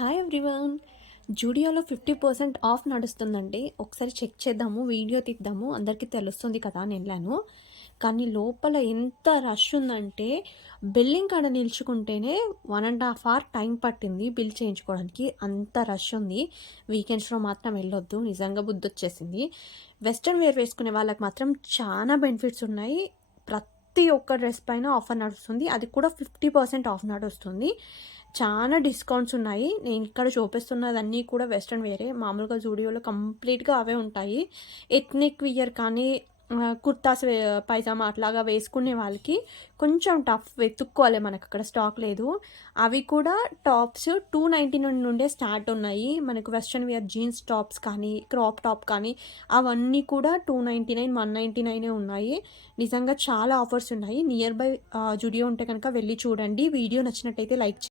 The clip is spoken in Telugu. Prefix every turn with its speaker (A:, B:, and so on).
A: హాయ్ ఎవ్రీవన్ జూడియోలో ఫిఫ్టీ పర్సెంట్ ఆఫ్ నడుస్తుందండి. ఒకసారి చెక్ చేద్దాము వీడియో తీద్దాము. అందరికీ తెలుస్తుంది కదా అని వెళ్ళాను. కానీ లోపల ఎంత రష్ ఉందంటే బిల్లింగ్ కాడ నిల్చుకుంటేనే one and half hour time పట్టింది బిల్ చేయించుకోవడానికి. అంత రష్ ఉంది. వీకెండ్స్లో మాత్రం వెళ్ళొద్దు. నిజంగా బుద్ధి వచ్చేసింది వెస్ట్రన్ వేర్ వేసుకునే వాళ్ళకి మాత్రం చాలా బెనిఫిట్స్ ఉన్నాయి. ప్రతి ఒక్క డ్రెస్ పైన ఆఫర్ నడుస్తుంది. అది కూడా ఫిఫ్టీ పర్సెంట్ ఆఫ్ నడుస్తుంది. చాలా డిస్కౌంట్స్ ఉన్నాయి. నేను ఇక్కడ చూపిస్తున్నదన్నీ కూడా వెస్ట్రన్ వేరే. మామూలుగా జూడియోలో కంప్లీట్గా అవే ఉంటాయి. ఎథ్నిక్ వియర్ కానీ కుర్తాస్ వే పైజామా అట్లాగా వేసుకునే వాళ్ళకి కొంచెం టఫ్ వెతుక్కోవాలి మనకు అక్కడ స్టాక్ లేదు. అవి కూడా టాప్స్ టూ నైంటీ నుండే స్టార్ట్ ఉన్నాయి. మనకు వెస్ట్రన్ వేర్ జీన్స్ టాప్స్ కానీ క్రాప్ టాప్ కానీ అవన్నీ కూడా two ninety nine one ninety నైనే ఉన్నాయి. నిజంగా చాలా ఆఫర్స్ ఉన్నాయి. నియర్ బై జుడియో ఉంటే కనుక వెళ్ళి చూడండి. వీడియో నచ్చినట్టయితే లైక్